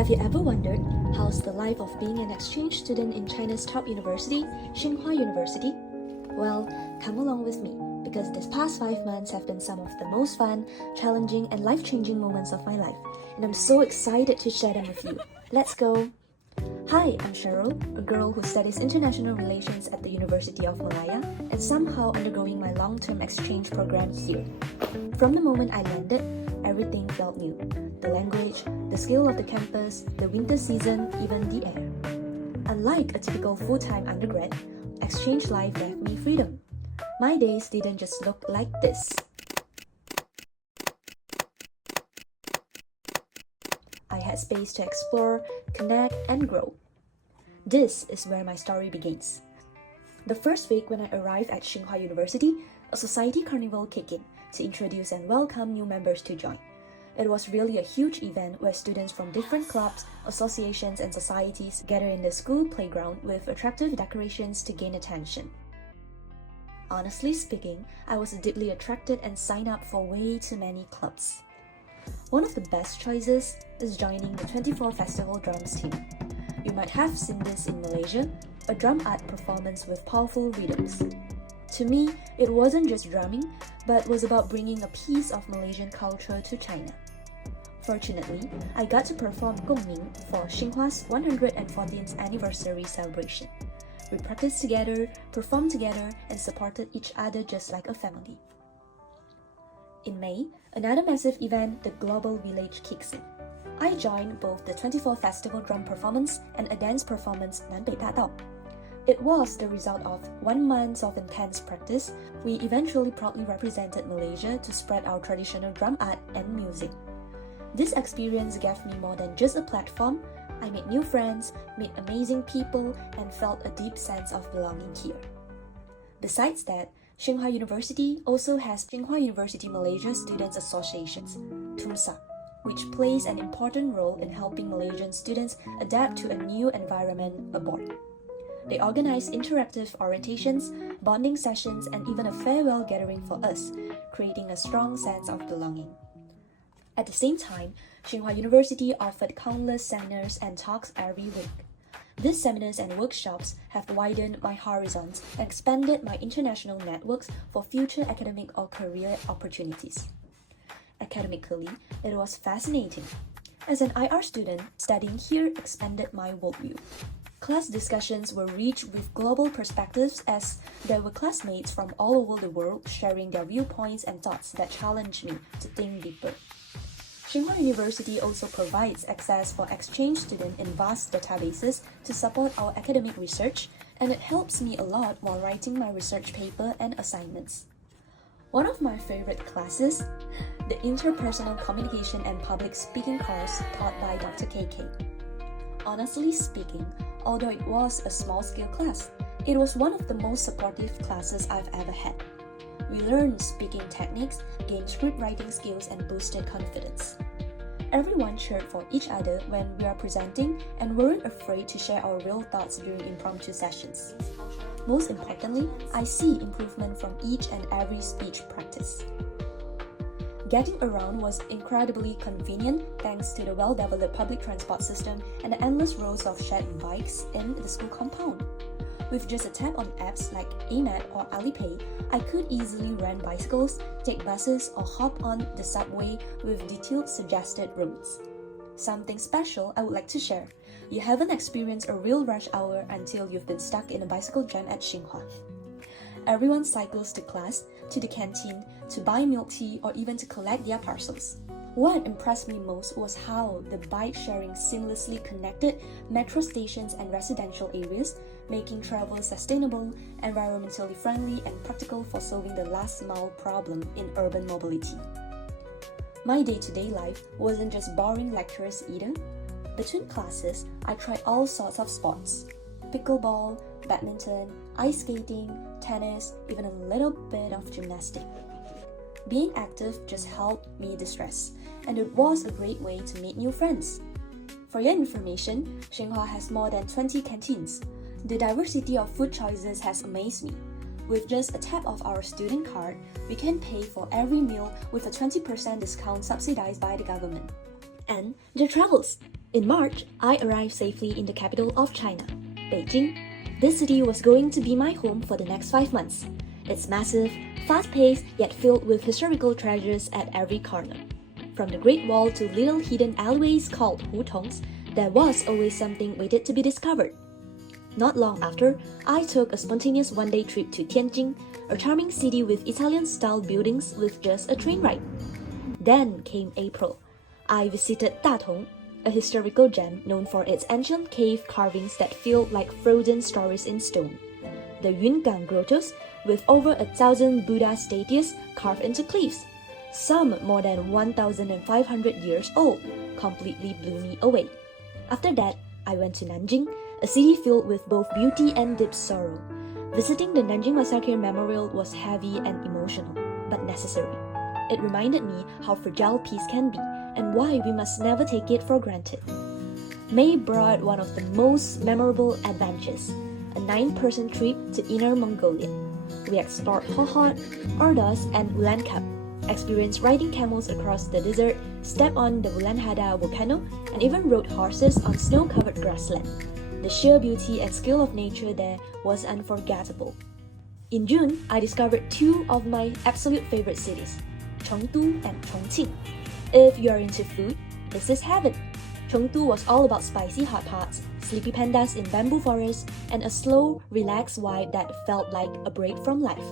Have you ever wondered how's the life of being an exchange student in China's top university, Tsinghua University? Well, come along with me, because these past 5 months have been some of the most fun, challenging, and life-changing moments of my life, and I'm so excited to share them with you. Let's go! Hi, I'm Cheryl, a girl who studies international relations at the University of Malaya and somehow undergoing my long-term exchange program here. From the moment I landed, everything felt new. The language, the scale of the campus, the winter season, even the air. Unlike a typical full-time undergrad, exchange life gave me freedom. My days didn't just look like this. I had space to explore, connect, and grow. This is where my story begins. The first week when I arrived at Tsinghua University, a society carnival kicked in to introduce and welcome new members to join. It was really a huge event where students from different clubs, associations, and societies gather in the school playground with attractive decorations to gain attention. Honestly speaking, I was deeply attracted and signed up for way too many clubs. One of the best choices is joining the 24 Festival Drums team. You might have seen this in Malaysia, a drum art performance with powerful rhythms. To me, it wasn't just drumming, but was about bringing a piece of Malaysian culture to China. Fortunately, I got to perform Gongming for Tsinghua's 114th anniversary celebration. We practiced together, performed together, and supported each other just like a family. In May, another massive event, the Global Village, kicks in. I joined both the 24 Festival Drum performance and a dance performance, Nanbei Dadao. It was the result of 1 month of intense practice. We eventually proudly represented Malaysia to spread our traditional drum art and music. This experience gave me more than just a platform. I made new friends, met amazing people, and felt a deep sense of belonging here. Besides that, Tsinghua University also has Tsinghua University Malaysia Students Associations, TUMSA, which plays an important role in helping Malaysian students adapt to a new environment abroad. They organize interactive orientations, bonding sessions, and even a farewell gathering for us, creating a strong sense of belonging. At the same time, Tsinghua University offered countless seminars and talks every week. These seminars and workshops have widened my horizons and expanded my international networks for future academic or career opportunities. Academically, it was fascinating. As an IR student, studying here expanded my worldview. Class discussions were rich with global perspectives as there were classmates from all over the world sharing their viewpoints and thoughts that challenged me to think deeper. Tsinghua University also provides access for exchange students in vast databases to support our academic research, and it helps me a lot while writing my research paper and assignments. One of my favorite classes, the Interpersonal Communication and Public Speaking course taught by Dr. KK. Honestly speaking, although it was a small-scale class, it was one of the most supportive classes I've ever had. We learned speaking techniques, gained script writing skills, and boosted confidence. Everyone cheered for each other when we are presenting and weren't afraid to share our real thoughts during impromptu sessions. Most importantly, I see improvement from each and every speech practice. Getting around was incredibly convenient thanks to the well-developed public transport system and the endless rows of shared bikes in the school compound. With just a tap on apps like AMAP or Alipay, I could easily rent bicycles, take buses, or hop on the subway with detailed suggested routes. Something special I would like to share. You haven't experienced a real rush hour until you've been stuck in a bicycle jam at Tsinghua. Everyone cycles to class, to the canteen, to buy milk tea, or even to collect their parcels. What impressed me most was how the bike sharing seamlessly connected metro stations and residential areas, making travel sustainable, environmentally friendly, and practical for solving the last mile problem in urban mobility. My day-to-day life wasn't just boring lectures either. Between classes, I tried all sorts of sports: pickleball, badminton, ice skating, tennis, even a little bit of gymnastics. Being active just helped me distress, and it was a great way to meet new friends. For your information, Tsinghua has more than 20 canteens. The diversity of food choices has amazed me. With just a tap of our student card, we can pay for every meal with a 20% discount subsidized by the government. And the travels! In March, I arrived safely in the capital of China, Beijing. This city was going to be my home for the next 5 months. It's massive, fast-paced, yet filled with historical treasures at every corner. From the Great Wall to little hidden alleyways called hutongs, there was always something waited to be discovered. Not long after, I took a spontaneous one-day trip to Tianjin, a charming city with Italian-style buildings with just a train ride. Then came April. I visited Datong, a historical gem known for its ancient cave carvings that feel like frozen stories in stone. The Yungang grottos, with over 1,000 Buddha statues carved into cliffs, some more than 1,500 years old, completely blew me away. After that, I went to Nanjing, a city filled with both beauty and deep sorrow. Visiting the Nanjing Massacre Memorial was heavy and emotional, but necessary. It reminded me how fragile peace can be and why we must never take it for granted. May brought one of the most memorable adventures, a 9-person trip to Inner Mongolia. We explored Hohhot, Ordos, and Ulaanbaatar, experienced riding camels across the desert, stepped on the Ulaanbaatar volcano, and even rode horses on snow-covered grassland. The sheer beauty and skill of nature there was unforgettable. In June, I discovered 2 of my absolute favorite cities, Chengdu and Chongqing. If you are into food, this is heaven. Chengdu was all about spicy hot pots, sleepy pandas in bamboo forests, and a slow, relaxed vibe that felt like a break from life.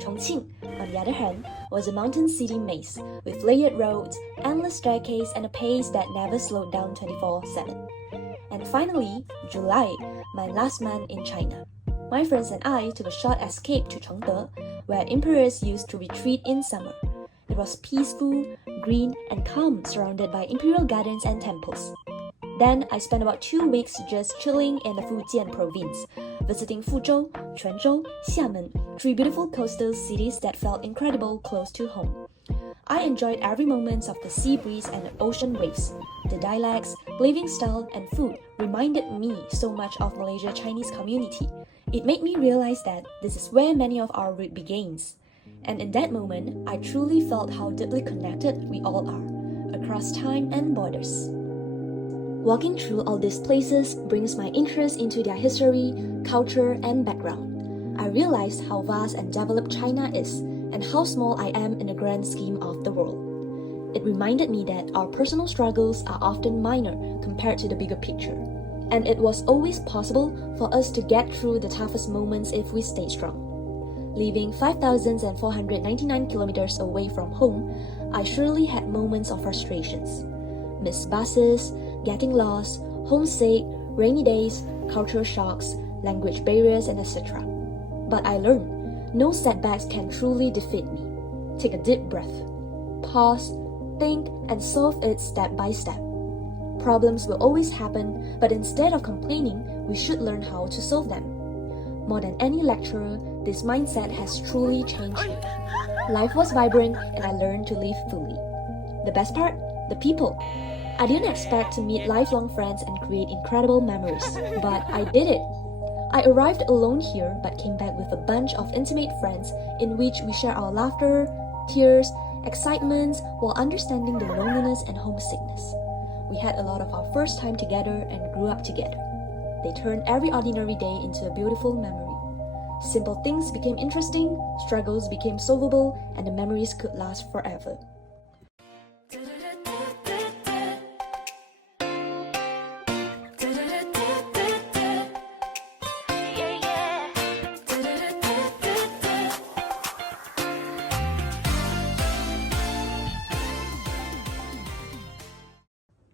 Chongqing, on the other hand, was a mountain city maze with layered roads, endless staircase, and a pace that never slowed down 24/7. And finally, July, my last month in China. My friends and I took a short escape to Chengde, where emperors used to retreat in summer. It was peaceful, green, and calm, surrounded by imperial gardens and temples. Then I spent about 2 weeks just chilling in the Fujian province, visiting Fuzhou, Quanzhou, Xiamen, 3 beautiful coastal cities that felt incredible close to home. I enjoyed every moment of the sea breeze and the ocean waves. The dialects, living style, and food reminded me so much of Malaysia's Chinese community. It made me realize that this is where many of our roots begins. And in that moment, I truly felt how deeply connected we all are, across time and borders. Walking through all these places brings my interest into their history, culture, and background. I realized how vast and developed China is, and how small I am in the grand scheme of the world. It reminded me that our personal struggles are often minor compared to the bigger picture, and it was always possible for us to get through the toughest moments if we stay strong. Living 5,499 kilometers away from home, I surely had moments of frustrations. Missed buses, getting lost, homesick, rainy days, cultural shocks, language barriers, and etc. But I learned, no setbacks can truly defeat me. Take a deep breath. Pause, think, and solve it step by step. Problems will always happen, but instead of complaining, we should learn how to solve them. More than any lecturer, this mindset has truly changed me. Life was vibrant, and I learned to live fully. The best part? The people. I didn't expect to meet lifelong friends and create incredible memories, but I did it. I arrived alone here but came back with a bunch of intimate friends in which we share our laughter, tears, excitements while understanding the loneliness and homesickness. We had a lot of our first time together and grew up together. They turned every ordinary day into a beautiful memory. Simple things became interesting, struggles became solvable, and the memories could last forever.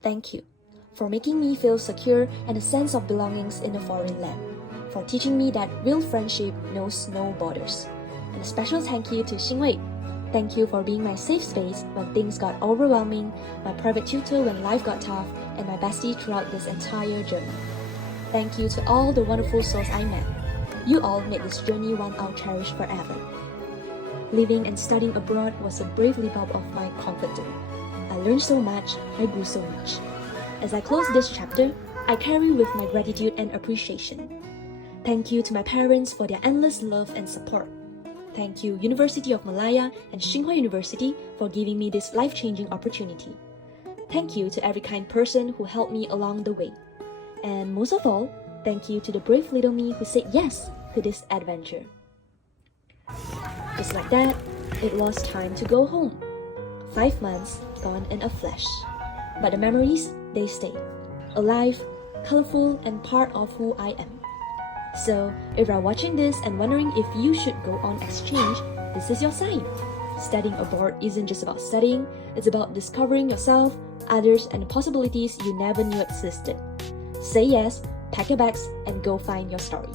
Thank you for making me feel secure and a sense of belongings in a foreign land, for teaching me that real friendship knows no borders. And a special thank you to Xingwei. Thank you for being my safe space when things got overwhelming, my private tutor when life got tough, and my bestie throughout this entire journey. Thank you to all the wonderful souls I met. You all made this journey one I'll cherish forever. Living and studying abroad was a brave leap out of my comfort zone. I learned so much, I grew so much. As I close this chapter, I carry with my gratitude and appreciation. Thank you to my parents for their endless love and support. Thank you, University of Malaya and Tsinghua University, for giving me this life-changing opportunity. Thank you to every kind person who helped me along the way. And most of all, thank you to the brave little me who said yes to this adventure. Just like that, it was time to go home. 5 months gone in a flash. But the memories, they stay. Alive, colorful, and part of who I am. So, if you're watching this and wondering if you should go on exchange, this is your sign. Studying abroad isn't just about studying, it's about discovering yourself, others, and the possibilities you never knew existed. Say yes, pack your bags, and go find your story.